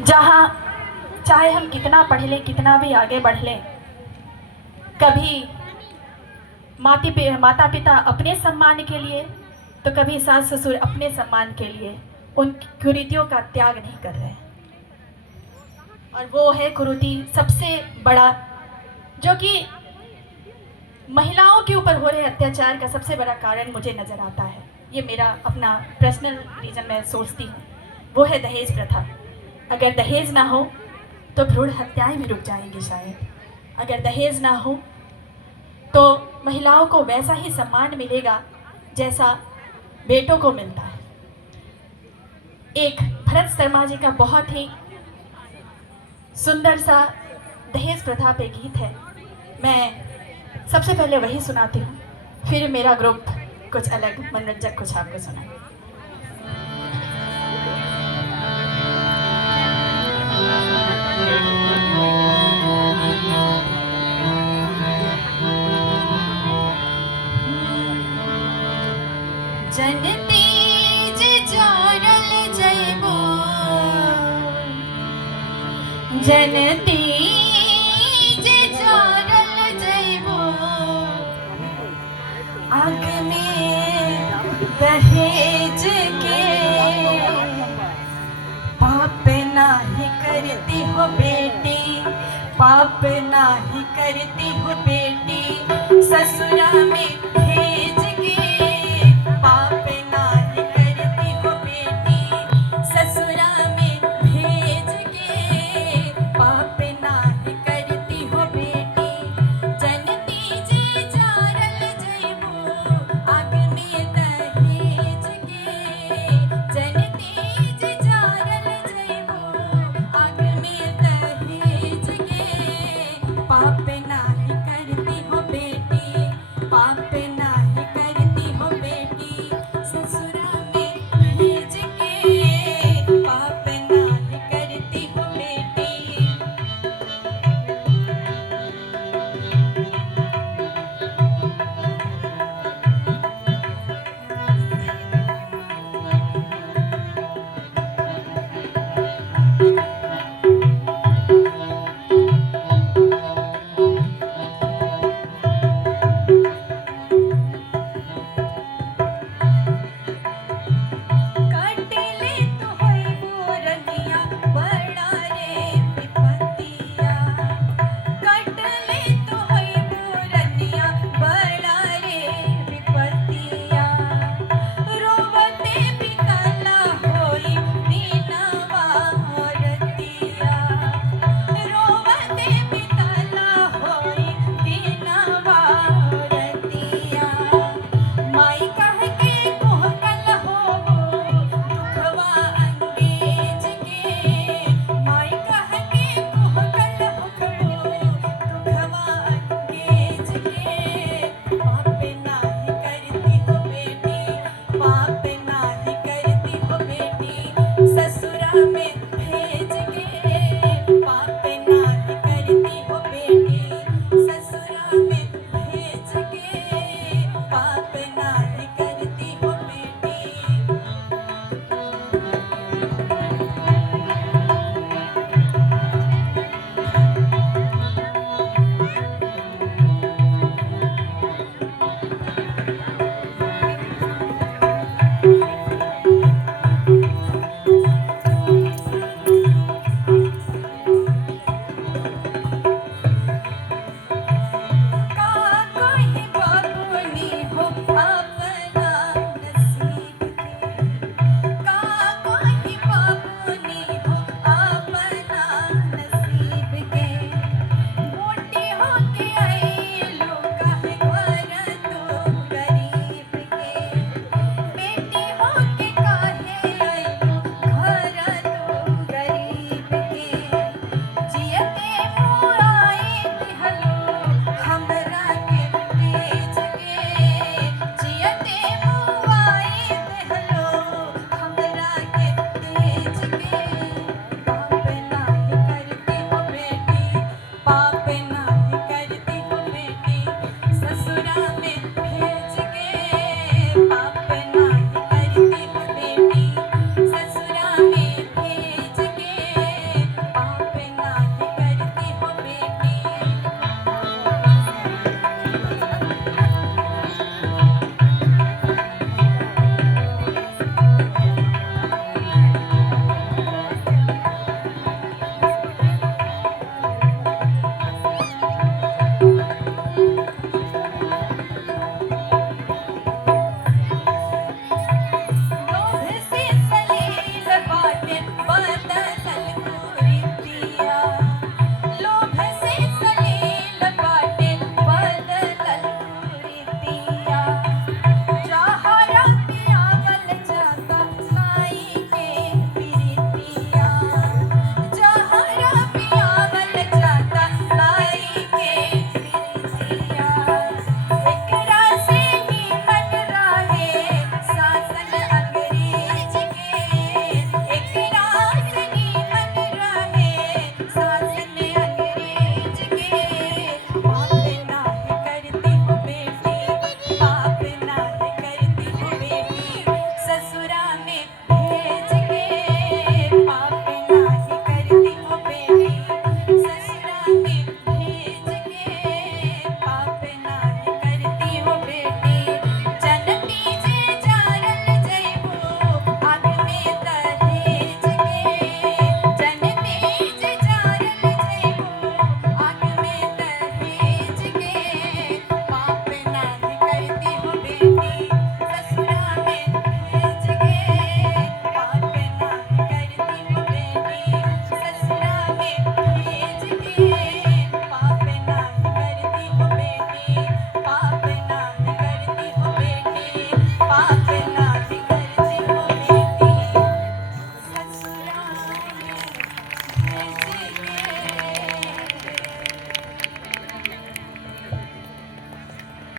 जहाँ चाहे हम कितना पढ़ लें, कितना भी आगे बढ़ लें, कभी माता पिता अपने सम्मान के लिए तो कभी सास ससुर अपने सम्मान के लिए उन कुरीतियों का त्याग नहीं कर रहे। और वो है कुरीति सबसे बड़ा, जो कि महिलाओं के ऊपर हो रहे अत्याचार का सबसे बड़ा कारण मुझे नज़र आता है। ये मेरा अपना पर्सनल रीज़न मैं सोचती हूँ, वो है दहेज प्रथा। अगर दहेज ना हो तो भ्रूण हत्याएं भी रुक जाएंगी शायद। अगर दहेज ना हो तो महिलाओं को वैसा ही सम्मान मिलेगा जैसा बेटों को मिलता है। एक भरत शर्मा जी का बहुत ही सुंदर सा दहेज प्रथा पे गीत है, मैं सबसे पहले वही सुनाती हूँ, फिर मेरा ग्रुप कुछ अलग मनोरंजक कुछ आपको सुनाए। जनती जारल जयबो, जनती जारल जयबो, आग में दहेज के पाप नाही करती हो बेटी, पाप नाही करती हो बेटी, ससुरा में